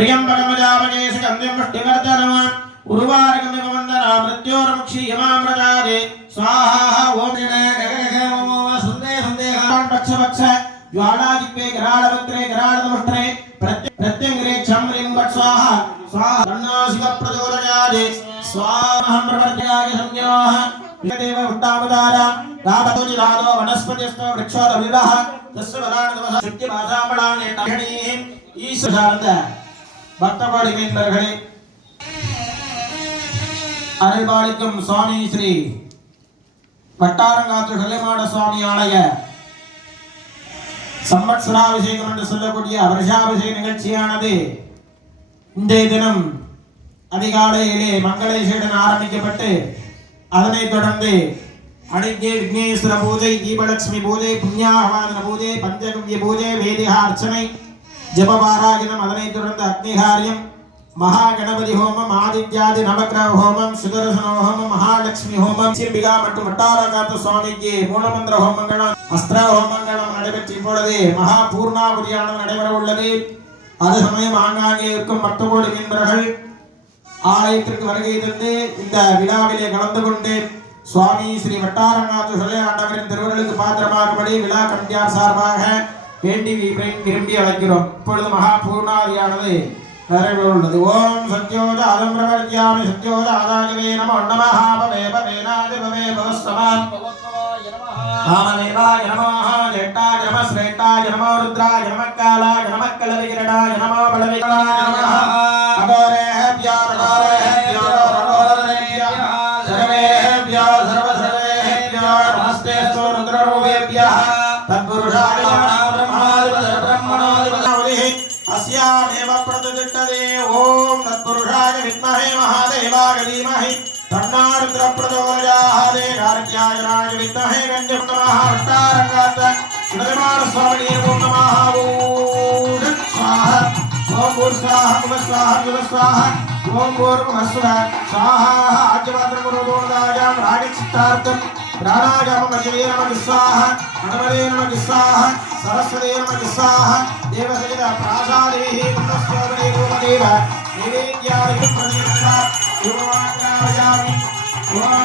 त्र्यंबकमजामगे सुगंधिं पुष्टिवर्धनम् उर्वारुकमिव वन्दना मृत्योर्मुक्षीयमामृतादे स्वाहा ओम सुन्दे पक्ष पक्ष ज्वालादिक्वे कराळवक्त्रे कराळदमुष्ट्रे प्रत्यंग्रे क्षम्रिं वत् स्वाहा स्वाहा तन्नाशिव प्रचोदयादे स्वाहं प्रवर्तयामि संज्ञाः विदेव उत्तामदारा गावतोजि रादो वनस्पतिस्तो वृक्षोदविवः तस्य वराणदवः सत्यभाषामणाने टहणीः ஈஸ்வரார்ந்த பக்தபாடி மீன்பர்களே அருள்பாலிக்கும் சுவாமி ஸ்ரீ வட்டாரங்காற்று கல்லைமாட சுவாமி ஆலய சம்பத்சராபிஷேகம் என்று சொல்லக்கூடிய வருஷாபிஷேக நிகழ்ச்சியானது இன்றைய தினம் அதிகாலையிலே மங்களேசேடன் ஆரம்பிக்கப்பட்டு அதனைத் தொடர்ந்து அடிக்கே விக்னேஸ்வர பூஜை தீபலட்சுமி பூஜை புண்ணியாகவாதன பூஜை பஞ்சகவ்ய பூஜை வேதிகா அர்ச்சனை ஜபபாராயணம் அதனைத் தொடர்ந்து அக்னிகாரியம் மகாகணபதி ஹோமம் ஆதித்யாதி நவக்கிரக ஹோமம் சுதர்சன ஹோமம் மகாலட்சுமி ஹோமம் சிற்பிகா மற்றும் வட்டாரகாத்த சுவாமிக்கு மூலமந்திர ஹோமங்களும் அஸ்திர ஹோமங்களும் நடைபெற்று இப்பொழுது மகா பூர்ணாகுதியானது நடைபெற உள்ளது. அது சமயம் ஆங்காங்கே இருக்கும் பக்தகோடி மீன்பர்கள் ஆலயத்திற்கு வருகை தந்து இந்த விழாவிலே கலந்து கொண்டு சுவாமி ஸ்ரீ வட்டாரநாத சொல்லே ஆண்டவரின் திருவருளுக்கு பாத்திரமாகும்படி விழா கமிட்டியார் சார்பாக வேண்டி விரும்பி அழைக்கிறோம். இப்பொழுது மகா பூர்ணாதியானது நிறைவேற உள்ளது. ஓம் சத்யோஜ அலம் பிரவர்த்தியாமி சத்யோஜ ஆதாயவே நமோ நமஹ பவே பவேனாதி பவே பவஸ்தமான் நாமதேவாய நமஹ ஜேட்டாய நம ஸ்ரேட்டாய நமோ ருத்ராய நமக்காலாய நமக்கலவிகிரடாய நமோ பலவிகளாய நமஹ அகோரேஹ்யோ ரகோரேஹ்யோ ரகோரேஹ்யோ சர்வேஹ்யோ சர்வசர்வேஹ்யோ நமஸ்தேஸ்து ருத்ரரூபேभ्यः தத்புருஷாய अस्यामेव प्रतिष्ठते ओम तत्पुरुषाय विद्महे महादेवाय धीमहि तन्नो रुद्रः प्रचोदयात् कार्त्यायनाय विद्महे गञ्जप्तमः वट्टारकात् श्रीमानस्वामिने नमो नमः ओम स्वाहा ओम भूर्स्वाहा भुवस्वाहा भुवस्वाहा ओम भूर्भुवस्वाहा स्वाहा आज्यमात्रमुरोदोदायां रागिचित्तार्थं प्राणायामं वचने नमः स्वाहा नमरे नमः स्वाहा सरस्वती नमः स्वाहा देवसहित प्रासादेः पुत्रस्वरे रूपदेव नैवेद्याय प्रतिष्ठा पूर्वाज्ञापयामि ओम